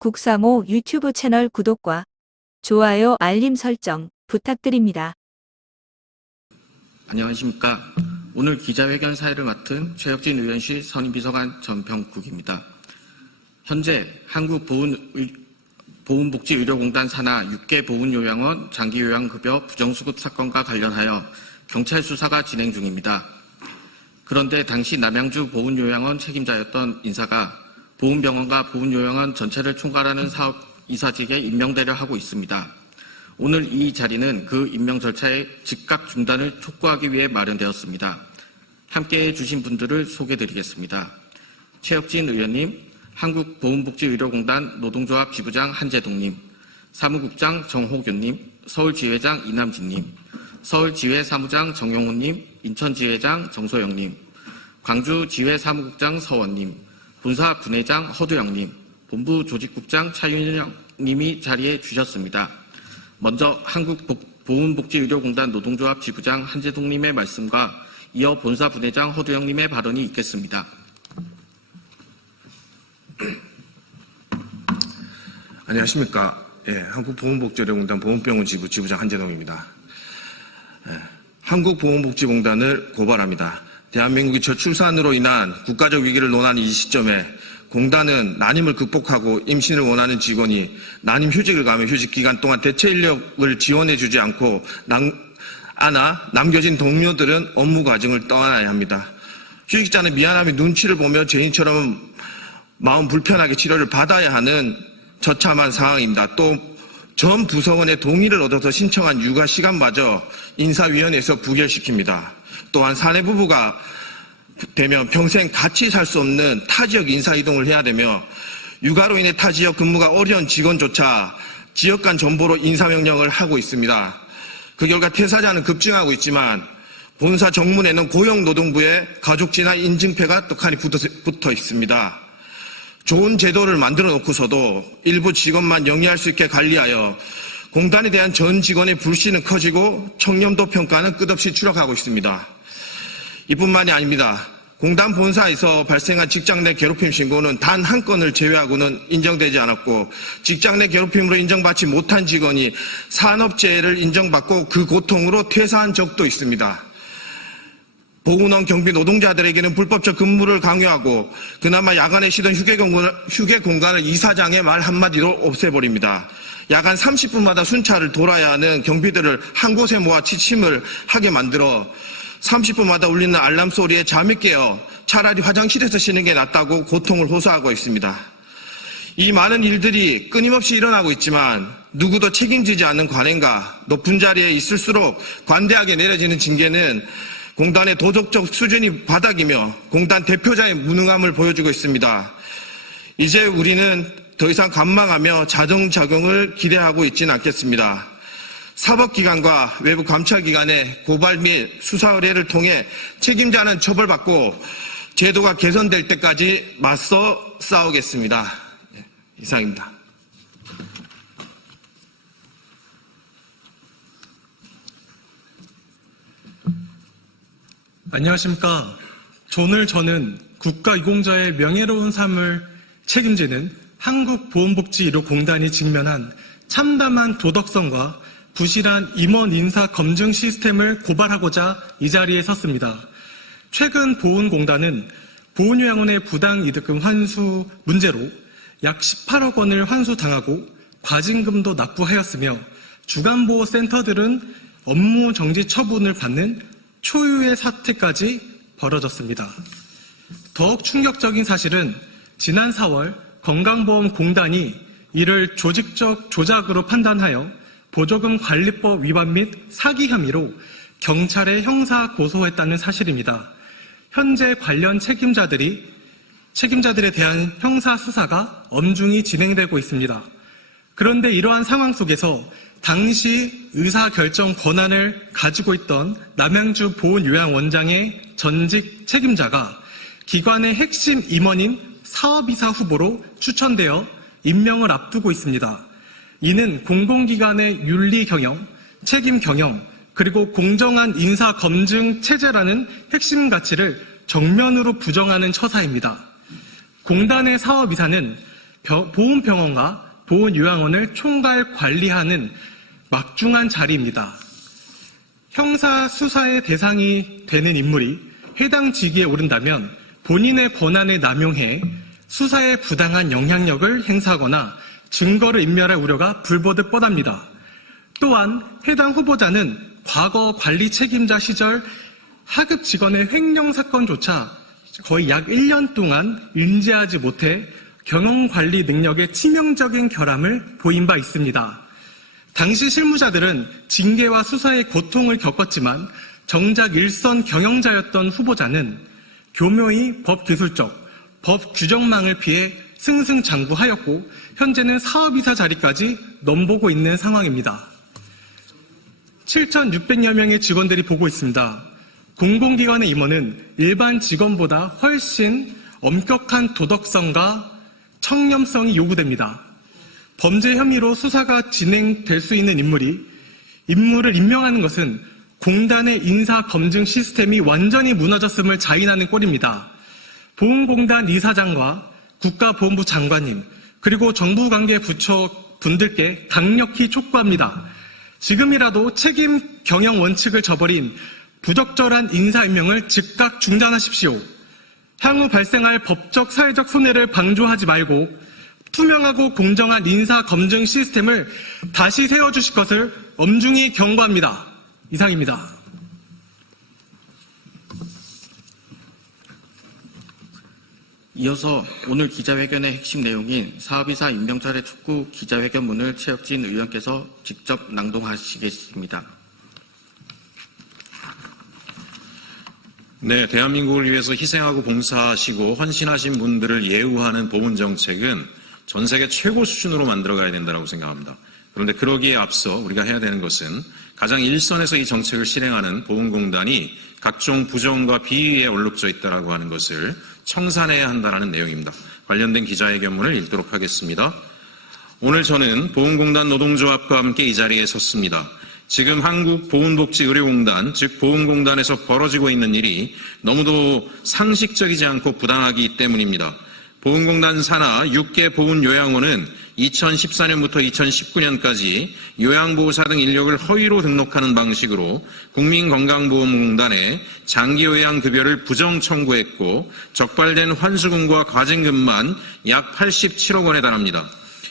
국상호 유튜브 채널 구독과 좋아요, 알림 설정 부탁드립니다. 안녕하십니까. 오늘 기자회견 사회를 맡은 최혁진 의원실 선임비서관 전병국입니다. 현재 한국보훈복지의료공단 산하 6개 보훈요양원 장기요양급여 부정수급 사건과 관련하여 경찰 수사가 진행 중입니다. 그런데 당시 남양주 보훈요양원 책임자였던 인사가 보훈병원과 보훈요양원 전체를 총괄하는 사업 이사직에 임명되려 하고 있습니다. 오늘 이 자리는 그 임명 절차의 즉각 중단을 촉구하기 위해 마련되었습니다. 함께해 주신 분들을 소개드리겠습니다. 최혁진 의원님, 한국보훈복지의료공단 노동조합 지부장 한재동님, 사무국장 정호균님, 서울지회장 이남진님, 서울지회사무장 정용훈님, 인천지회장 정소영님, 광주지회사무국장 서원님, 본사분회장 허두영님, 본부조직국장 차윤영님이 자리해 주셨습니다. 먼저 한국보훈복지의료공단 노동조합 지부장 한재동님의 말씀과 이어 본사분회장 허두영님의 발언이 있겠습니다. 안녕하십니까. 한국보훈복지의료공단 보훈병원 지부장 한재동입니다. 한국보훈복지공단을 고발합니다. 대한민국이 저출산으로 인한 국가적 위기를 논하는 이 시점에 공단은 난임을 극복하고 임신을 원하는 직원이 난임 휴직을 가며 휴직 기간 동안 대체 인력을 지원해주지 않고 남겨진 동료들은 업무 과정을 떠나야 합니다. 휴직자는 미안함이 눈치를 보며 죄인처럼 마음 불편하게 치료를 받아야 하는 처참한 상황입니다. 또 전 부서원의 동의를 얻어서 신청한 육아 시간마저 인사위원회에서 부결시킵니다. 또한 사내부부가 되면 평생 같이 살 수 없는 타지역 인사이동을 해야 되며 육아로 인해 타지역 근무가 어려운 직원조차 지역 간 전보로 인사명령을 하고 있습니다. 그 결과 퇴사자는 급증하고 있지만 본사 정문에는 고용노동부의 가족진화 인증패가 떡하니 붙어 있습니다. 좋은 제도를 만들어 놓고서도 일부 직원만 영위할 수 있게 관리하여 공단에 대한 전 직원의 불신은 커지고 청렴도 평가는 끝없이 추락하고 있습니다. 이뿐만이 아닙니다. 공단 본사에서 발생한 직장 내 괴롭힘 신고는 단 한 건을 제외하고는 인정되지 않았고 직장 내 괴롭힘으로 인정받지 못한 직원이 산업재해를 인정받고 그 고통으로 퇴사한 적도 있습니다. 보훈원 경비 노동자들에게는 불법적 근무를 강요하고 그나마 야간에 쉬던 휴게 공간을 이사장의 말 한마디로 없애버립니다. 야간 30분마다 순찰을 돌아야 하는 경비들을 한 곳에 모아 취침을 하게 만들어 30분마다 울리는 알람 소리에 잠이 깨어 차라리 화장실에서 쉬는 게 낫다고 고통을 호소하고 있습니다. 이 많은 일들이 끊임없이 일어나고 있지만 누구도 책임지지 않는 관행과 높은 자리에 있을수록 관대하게 내려지는 징계는 공단의 도덕적 수준이 바닥이며 공단 대표자의 무능함을 보여주고 있습니다. 이제 우리는 더 이상 관망하며 자정작용을 기대하고 있지는 않겠습니다. 사법기관과 외부 감찰기관의 고발 및 수사 의뢰를 통해 책임자는 처벌받고 제도가 개선될 때까지 맞서 싸우겠습니다. 이상입니다. 안녕하십니까. 오늘 저는 국가유공자의 명예로운 삶을 책임지는 한국보훈복지의료공단이 직면한 참담한 도덕성과 부실한 임원 인사 검증 시스템을 고발하고자 이 자리에 섰습니다. 최근 보훈공단은 보훈요양원의 부당이득금 환수 문제로 약 18억 원을 환수당하고 과징금도 납부하였으며 주간보호센터들은 업무 정지 처분을 받는 초유의 사태까지 벌어졌습니다. 더욱 충격적인 사실은 지난 4월 건강보험공단이 이를 조직적 조작으로 판단하여 보조금 관리법 위반 및 사기 혐의로 경찰에 형사 고소했다는 사실입니다. 현재 관련 책임자들에 대한 형사 수사가 엄중히 진행되고 있습니다. 그런데 이러한 상황 속에서 당시 의사결정 권한을 가지고 있던 남양주 보훈요양원장의 전직 책임자가 기관의 핵심 임원인 사업이사 후보로 추천되어 임명을 앞두고 있습니다. 이는 공공기관의 윤리 경영, 책임 경영, 그리고 공정한 인사 검증 체제라는 핵심 가치를 정면으로 부정하는 처사입니다. 공단의 사업이사는 보훈병원과 보훈요양원을 총괄 관리하는 막중한 자리입니다. 형사 수사의 대상이 되는 인물이 해당 직위에 오른다면 본인의 권한을 남용해 수사에 부당한 영향력을 행사하거나 증거를 인멸할 우려가 불보듯 뻔합니다. 또한 해당 후보자는 과거 관리 책임자 시절 하급 직원의 횡령 사건조차 거의 약 1년 동안 인지하지 못해 경영관리 능력에 치명적인 결함을 보인 바 있습니다. 당시 실무자들은 징계와 수사의 고통을 겪었지만 정작 일선 경영자였던 후보자는 교묘히 법기술적, 법 규정망을 피해 승승장구하였고 현재는 사업이사 자리까지 넘보고 있는 상황입니다. 7,600여 명의 직원들이 보고 있습니다. 공공기관의 임원은 일반 직원보다 훨씬 엄격한 도덕성과 청렴성이 요구됩니다. 범죄 혐의로 수사가 진행될 수 있는 인물을 임명하는 것은 공단의 인사 검증 시스템이 완전히 무너졌음을 자인하는 꼴입니다. 보훈공단 이사장과 국가보훈부 장관님 그리고 정부 관계 부처 분들께 강력히 촉구합니다. 지금이라도 책임 경영 원칙을 저버린 부적절한 인사 임명을 즉각 중단하십시오. 향후 발생할 법적 사회적 손해를 방조하지 말고 투명하고 공정한 인사 검증 시스템을 다시 세워주실 것을 엄중히 경고합니다. 이상입니다. 이어서 오늘 기자회견의 핵심 내용인 사업이사 임명절의 촉구 기자회견문을 최혁진 의원께서 직접 낭독하시겠습니다. 네, 대한민국을 위해서 희생하고 봉사하시고 헌신하신 분들을 예우하는 보훈정책은 전 세계 최고 수준으로 만들어가야 된다고 생각합니다. 그런데 그러기에 앞서 우리가 해야 되는 것은 가장 일선에서 이 정책을 실행하는 보훈공단이 각종 부정과 비위에 얼룩져 있다고 하는 것을 청산해야 한다는 내용입니다. 관련된 기자회견문을 읽도록 하겠습니다. 오늘 저는 보훈공단 노동조합과 함께 이 자리에 섰습니다. 지금 한국보훈복지의료공단, 즉 보훈공단에서 벌어지고 있는 일이 너무도 상식적이지 않고 부당하기 때문입니다. 보훈공단 산하 6개 보훈요양원은 2014년부터 2019년까지 요양보호사 등 인력을 허위로 등록하는 방식으로 국민건강보험공단에 장기요양급여를 부정 청구했고 적발된 환수금과 과징금만 약 87억 원에 달합니다.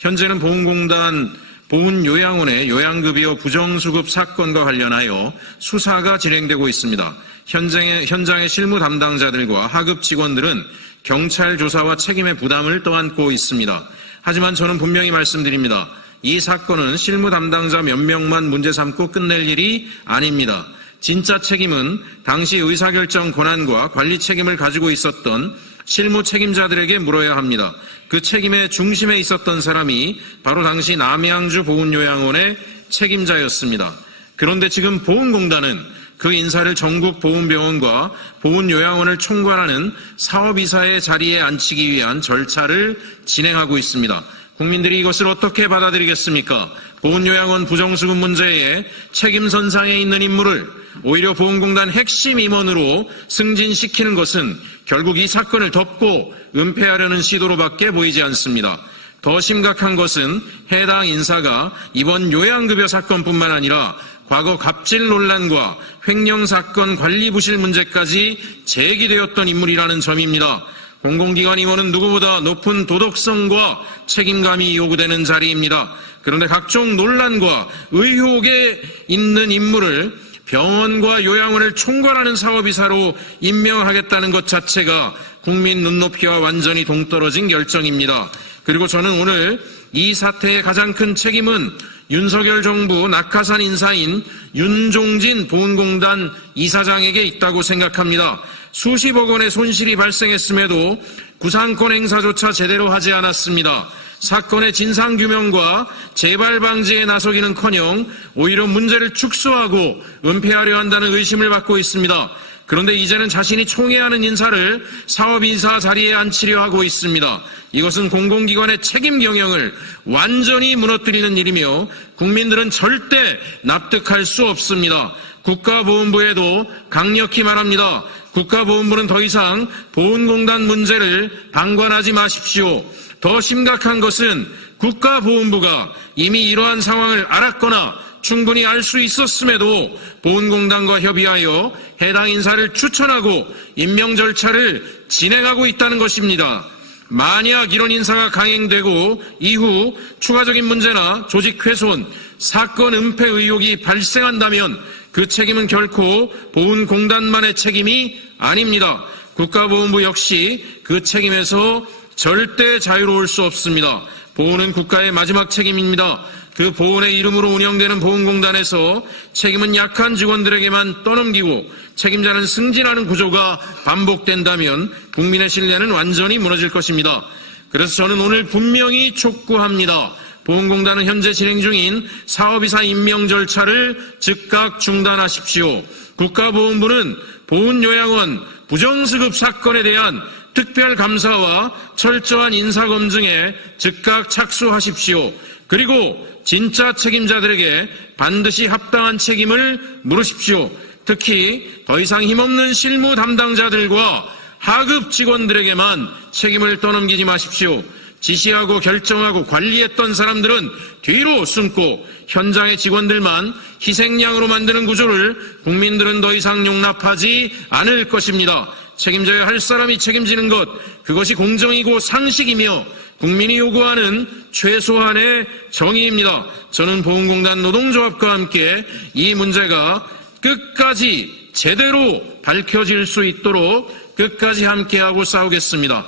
현재는 보훈공단 보훈요양원의 요양급여 부정수급 사건과 관련하여 수사가 진행되고 있습니다. 현장의 실무 담당자들과 하급 직원들은 경찰 조사와 책임의 부담을 떠안고 있습니다. 하지만 저는 분명히 말씀드립니다. 이 사건은 실무 담당자 몇 명만 문제 삼고 끝낼 일이 아닙니다. 진짜 책임은 당시 의사결정 권한과 관리 책임을 가지고 있었던 실무 책임자들에게 물어야 합니다. 그 책임의 중심에 있었던 사람이 바로 당시 남양주 보훈요양원의 책임자였습니다. 그런데 지금 보훈공단은 그 인사를 전국 보훈병원과 보훈요양원을 총괄하는 사업이사의 자리에 앉히기 위한 절차를 진행하고 있습니다. 국민들이 이것을 어떻게 받아들이겠습니까? 보훈요양원 부정수급 문제에 책임선상에 있는 인물을 오히려 보훈공단 핵심 임원으로 승진시키는 것은 결국 이 사건을 덮고 은폐하려는 시도로밖에 보이지 않습니다. 더 심각한 것은 해당 인사가 이번 요양급여 사건뿐만 아니라 과거 갑질 논란과 횡령 사건 관리 부실 문제까지 제기되었던 인물이라는 점입니다. 공공기관 임원은 누구보다 높은 도덕성과 책임감이 요구되는 자리입니다. 그런데 각종 논란과 의혹에 있는 인물을 병원과 요양원을 총괄하는 사업이사로 임명하겠다는 것 자체가 국민 눈높이와 완전히 동떨어진 결정입니다. 그리고 저는 오늘 이 사태의 가장 큰 책임은 윤석열 정부 낙하산 인사인 윤종진 보훈공단 이사장에게 있다고 생각합니다. 수십억 원의 손실이 발생했음에도 구상권 행사조차 제대로 하지 않았습니다. 사건의 진상규명과 재발 방지에 나서기는커녕 오히려 문제를 축소하고 은폐하려 한다는 의심을 받고 있습니다. 그런데 이제는 자신이 총애하는 인사를 사업이사 자리에 앉히려 하고 있습니다. 이것은 공공기관의 책임 경영을 완전히 무너뜨리는 일이며 국민들은 절대 납득할 수 없습니다. 국가보훈부에도 강력히 말합니다. 국가보훈부는 더 이상 보훈공단 문제를 방관하지 마십시오. 더 심각한 것은 국가보훈부가 이미 이러한 상황을 알았거나 충분히 알 수 있었음에도 보훈공단과 협의하여 해당 인사를 추천하고 임명 절차를 진행하고 있다는 것입니다. 만약 이런 인사가 강행되고 이후 추가적인 문제나 조직 훼손, 사건 은폐 의혹이 발생한다면 그 책임은 결코 보훈공단만의 책임이 아닙니다. 국가보훈부 역시 그 책임에서 절대 자유로울 수 없습니다. 보훈은 국가의 마지막 책임입니다. 그 보훈의 이름으로 운영되는 보훈공단에서 책임은 약한 직원들에게만 떠넘기고 책임자는 승진하는 구조가 반복된다면 국민의 신뢰는 완전히 무너질 것입니다. 그래서 저는 오늘 분명히 촉구합니다. 보훈공단은 현재 진행 중인 사업이사 임명 절차를 즉각 중단하십시오. 국가보훈부는 보훈요양원 부정수급 사건에 대한 특별감사와 철저한 인사검증에 즉각 착수하십시오. 그리고 진짜 책임자들에게 반드시 합당한 책임을 물으십시오. 특히 더 이상 힘없는 실무 담당자들과 하급 직원들에게만 책임을 떠넘기지 마십시오. 지시하고 결정하고 관리했던 사람들은 뒤로 숨고 현장의 직원들만 희생양으로 만드는 구조를 국민들은 더 이상 용납하지 않을 것입니다. 책임져야 할 사람이 책임지는 것, 그것이 공정이고 상식이며 국민이 요구하는 최소한의 정의입니다. 저는 보훈공단 노동조합과 함께 이 문제가 끝까지 제대로 밝혀질 수 있도록 끝까지 함께하고 싸우겠습니다.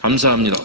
감사합니다.